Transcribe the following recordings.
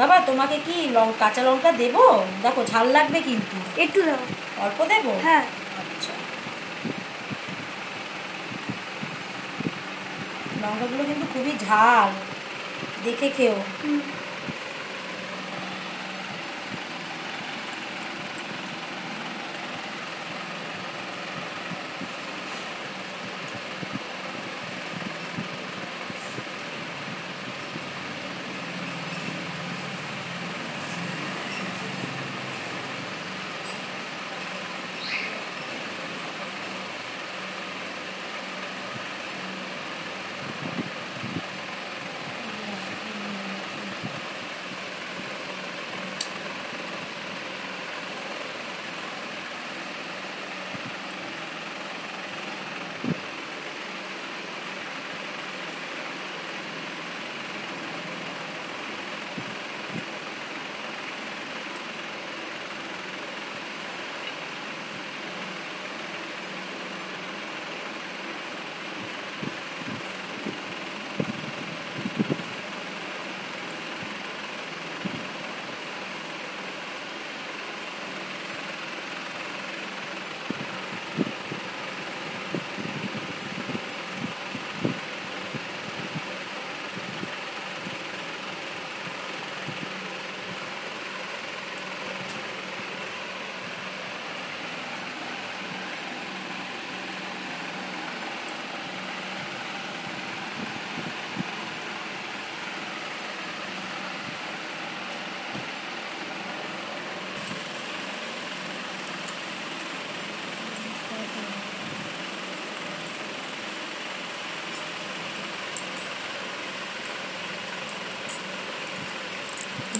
বাবা তোমাকে কি কাঁচা লঙ্কা দেবো? দেখো ঝাল লাগবে কিন্তু। একটু দাও। অল্প দেবো? হ্যাঁ। আচ্ছা, লঙ্কাগুলো কিন্তু খুবই ঝাল, দেখে খেও।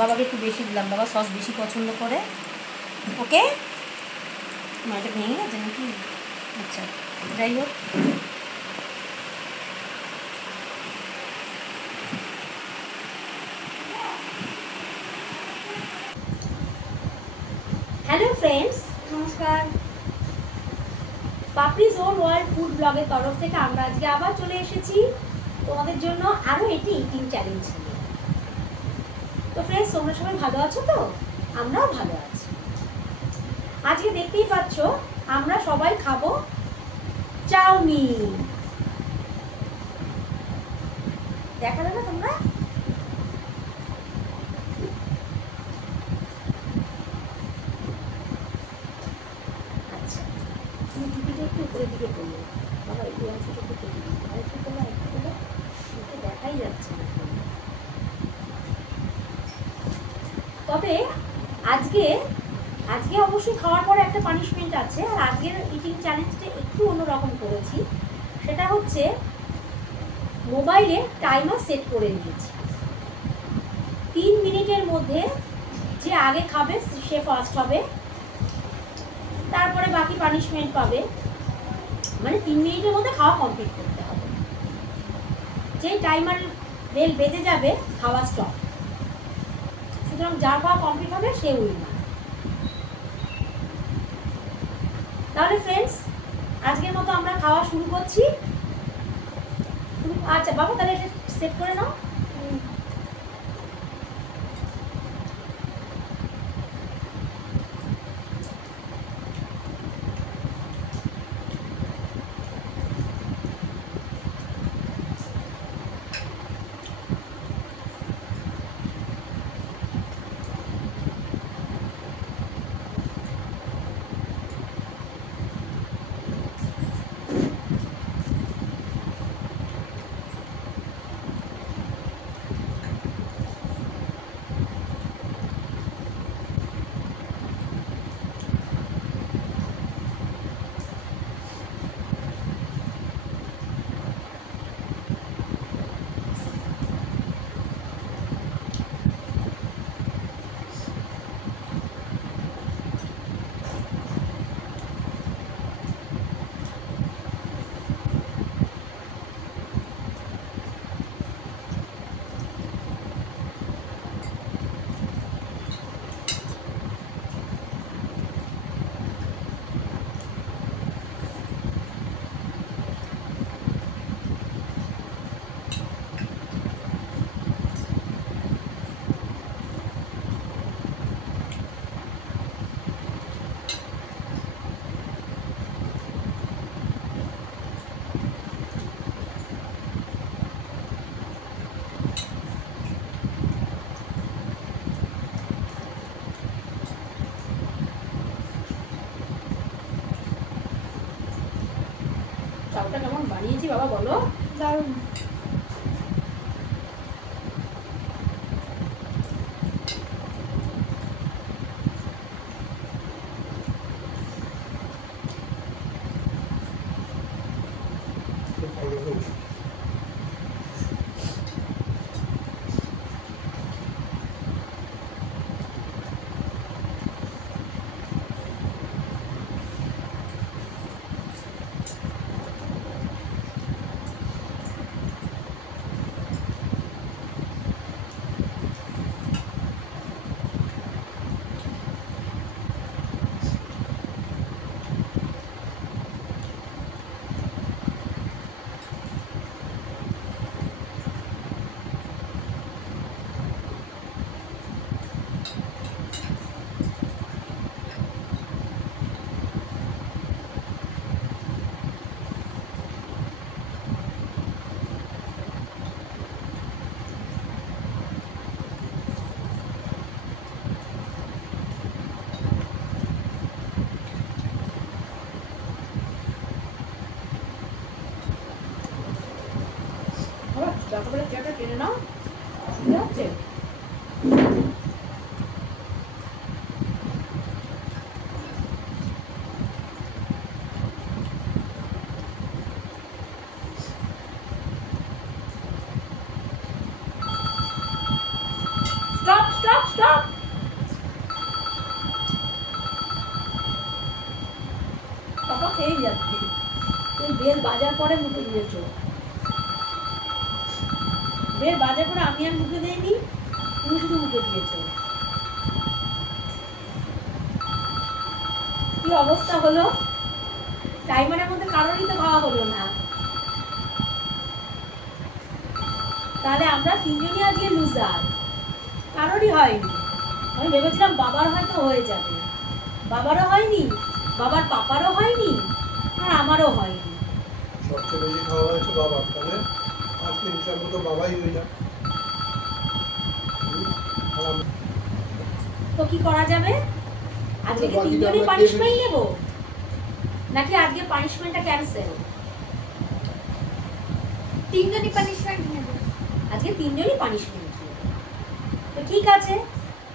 বাবাকে একটু বেশি দিলাম, বাবা সস বেশি পছন্দ করে। ওকে, মাটা ভেঙে গেছে নাকি? আচ্ছা, যাই হোক। হ্যালো ফ্রেন্ডস, নমস্কার। পাপড়িজ ওন ওয়ার্ল্ড ফুড ব্লগের তরফ থেকে আমরা আজকে আবার চলে এসেছি তোমাদের জন্য আরও একটি ইটিং চ্যালেঞ্জ নিয়ে। তো ফ্রেন্ডস, তোমরা সবাই ভালো আছো তো? আমরাও ভালো আছি। আজকে দেখতেই পাচ্ছ আমরা সবাই খাবো চাউমিন। দেখালে না তোমরা? আচ্ছা, তুমি টুপিটা একটু উপরের দিকে করবে বাবা, এই অংশটা একটু কেটে দিই। আর একটু করলে একটু করলে মুখে দেখাই যাচ্ছে না। তবে আজকে আজকে অবশ্যই খাওয়ার পরে একটা পানিশমেন্ট আছে। আর আজকের ইটিং চ্যালেঞ্জটা একটু অন্যরকম করেছি। সেটা হচ্ছে মোবাইলে টাইমার সেট করে নিয়েছি। 3 মিনিটের মধ্যে যে আগে খাবে সে ফার্স্ট হবে, তারপরে বাকি পানিশমেন্ট পাবে। মানে 3 মিনিটের মধ্যে খাওয়া কমপ্লিট করতে হবে। যেই টাইমার বেল বেজে যাবে খাওয়া স্টপ। সুতরাং যার খাওয়া কমপ্লিট হবে সে উইনার। তাহলে ফ্রেন্ডস, আজকের মতো আমরা খাওয়া শুরু করছি। আচ্ছা বাবা, তাহলে এটা সেট করে নাও। লাউটা কেমন বানিয়েছি বাবা বলো? দারুণ। তারপরে চেয়ারটা টেনে নাও, অসুবিধা হচ্ছে? Stop stop stop. পাপা খেয়েই যাচ্ছি, তুমি বেল বাজার পরে মুখে দিয়েছো। বেল বাজার পরে আমি আর মুখে দেয়নি, তুমি শুধু মুখে দিয়েছো। কি অবস্থা হলো? টাইমারের মধ্যে কারোরই তো খাওয়া হলো না। তাহলে আমরা তিনজনই আজকে লুজার, কারোরই হয়নি। আমি ভেবেছিলাম বাবার হয়তো হয়ে যাবে, বাবারও হয়নি, বাবার পাপারও হয়নি, আর আমারও হয়নি। সবচেয়ে বেশি খাওয়া হয়েছে বাবার, তাহলে 5 মিনিট মতো বাবাই হয়ে যায়। তো কি করা যাবে? আজকে কি তিনজনই পানিশমেন্ট নেব, নাকি আজকে পানিশমেন্টটা ক্যান্সেল? তিনজনই পানিশমেন্ট নেব। আজকে তিনজনই পানিশমেন্ট নেব। তো ঠিক আছে,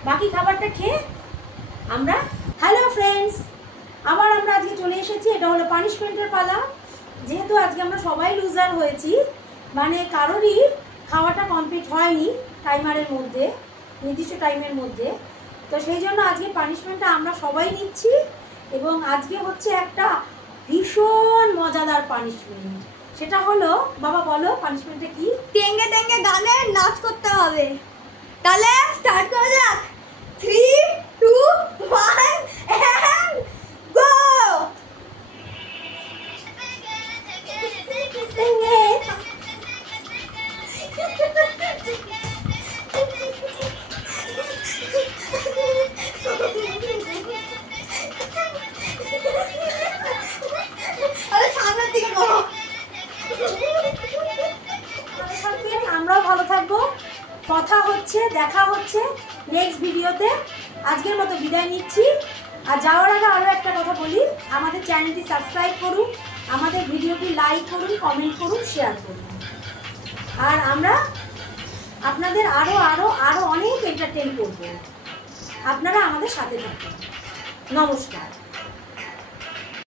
বাকি খাবারটা খেয়ে আমরা। হ্যালো ফ্রেন্ডস, আবার আমরা আজকে চলে এসেছি। এটা হলো পানিশমেন্টের পালা। যেহেতু আজকে আমরা সবাই লুজার হয়েছি, মানে কারোরই খাওয়াটা কমপ্লিট হয়নি টাইমারের মধ্যে, নির্দিষ্ট টাইমের মধ্যে, তো সেই জন্য আজকে পানিশমেন্টটা আমরা সবাই নিচ্ছি। এবং আজকে হচ্ছে একটা ভীষণ মজাদার পানিশমেন্ট। সেটা হলো, বাবা বলো পানিশমেন্টটা কি? টেঙ্গে টেঙ্গে গানে নাচ করতে হবে। তাহলে স্টার্ট করা যাক। 3, 2, 1 and go! আমরাও ভালো থাকবো। কথা হচ্ছে, দেখা হচ্ছে নেক্সট ভিডিওতে। আজকের মতো বিদায় নিচ্ছি। আর যাওয়ার আগে আরও একটা কথা বলি, আমাদের চ্যানেলটি সাবস্ক্রাইব করুন, আমাদের ভিডিওটি লাইক করুন, কমেন্ট করুন, শেয়ার করুন। আর আমরা আপনাদের আরও আরও আরও অনেক এন্টারটেইন করব। আপনারা আমাদের সাথে থাকুন। নমস্কার।